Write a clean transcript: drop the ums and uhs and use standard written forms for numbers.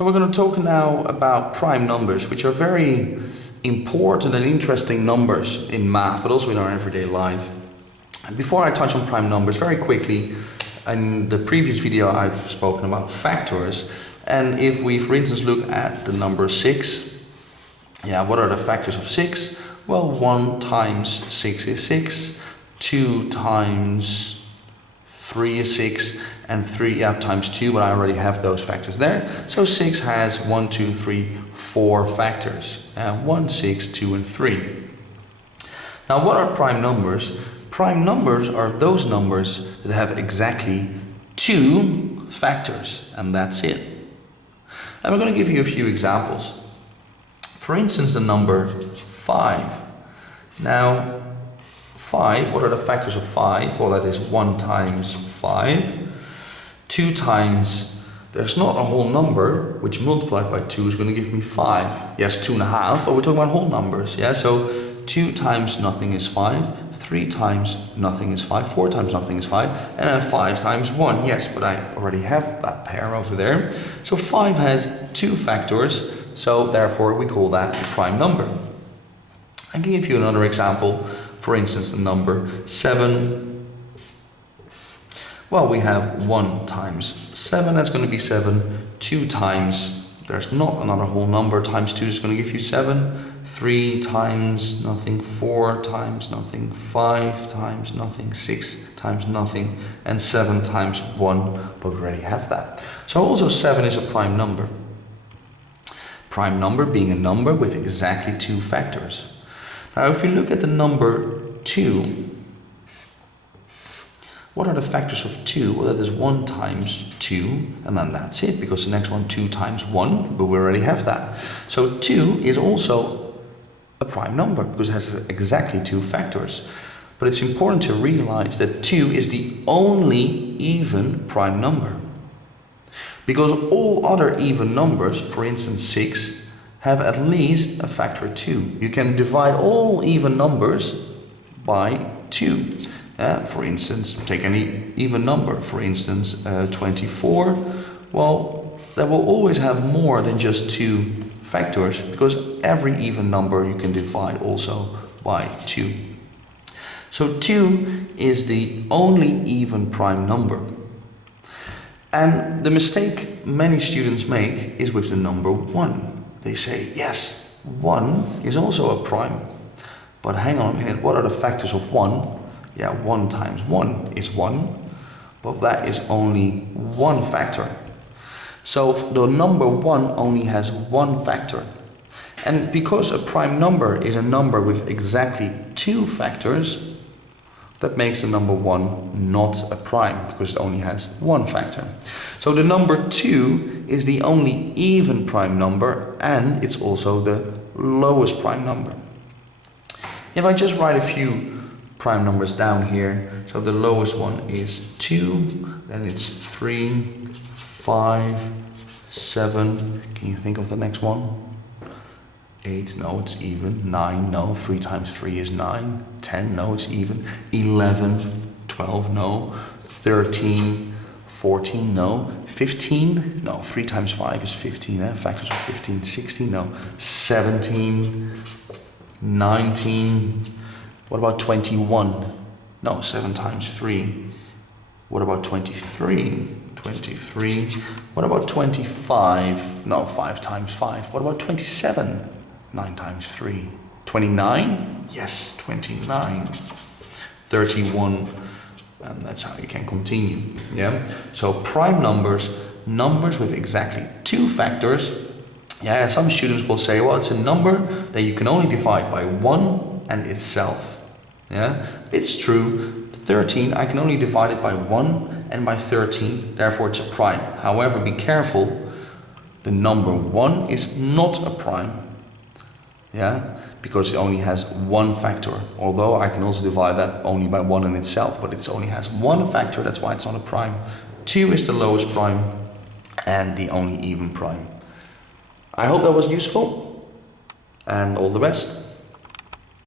So we're going to talk now about prime numbers, which are very important and interesting numbers in math, but also in our everyday life. And before I touch on prime numbers, very quickly, in the previous video I've spoken about factors. And if we, for instance, look at the number 6, what are the factors of 6? Well, 1 times 6 is 6, 2 times 3 is 6, and 3 times 2, but I already have those factors there. So 6 has 1, 2, 3, 4 factors. 1, 6, 2, and 3. Now, what are prime numbers? Prime numbers are those numbers that have exactly 2 factors, and that's it. And we're going to give you a few examples. For instance, the number 5. Now, 5, what are the factors of 5? Well, that is 1 times 5. 2 times, there's not a whole number, which multiplied by 2 is going to give me 5. Yes, 2.5, but we're talking about whole numbers. So 2 times nothing is 5. 3 times nothing is 5. 4 times nothing is 5. And then 5 times 1. Yes, but I already have that pair over there. So 5 has 2 factors. So therefore, we call that a prime number. I can give you another example. For instance, the number 7. Well, we have 1 times 7, that's going to be 7. 2 times, there's not another whole number, times 2 is going to give you 7. 3 times nothing, 4 times nothing, 5 times nothing, 6 times nothing, and 7 times 1, but we already have that. So also 7 is a prime number. Prime number being a number with exactly 2 factors. Now if we look at the number 2, what are the factors of 2? Well, that is 1 times 2, and then that's it, because the next one 2 times 1, but we already have that. So 2 is also a prime number, because it has exactly 2 factors. But it's important to realize that 2 is the only even prime number. Because all other even numbers, for instance 6, have at least a factor 2. You can divide all even numbers by 2. For instance, take any even number, for instance 24. Well, that will always have more than just 2 factors, because every even number you can divide also by 2. So 2 is the only even prime number. And the mistake many students make is with the number 1. They say, yes, 1 is also a prime. But hang on a minute, what are the factors of 1? 1 times 1 is 1, but that is only 1 factor. So the number 1 only has 1 factor. And because a prime number is a number with exactly 2 factors, that makes the number 1 not a prime, because it only has 1 factor. So the number 2 is the only even prime number, and it's also the lowest prime number. If I just write a few prime numbers down here, so the lowest one is 2, then it's 3, 5, 7, can you think of the next one? 8, no, it's even. 9, no, 3 times 3 is 9. 10, no, it's even. 11, 12, no. 13, 14, no. 15, no, 3 times 5 is 15, factors of 15. 16, no. 17, 19, what about 21? No, 7 times 3. What about 23? 23. What about 25? No, 5 times 5. What about 27? 9 times 3. 29? Yes, 29. 31. And that's how you can continue. So prime numbers, numbers with exactly 2 factors. Some students will say, well, it's a number that you can only divide by 1 and itself. It's true. 13, I can only divide it by 1 and by 13, therefore it's a prime. However, be careful, the number 1 is not a prime. Because it only has 1 factor. Although I can also divide that only by 1 in itself, but it only has 1 factor, that's why it's not a prime. 2 is the lowest prime and the only even prime. I hope that was useful, and all the best.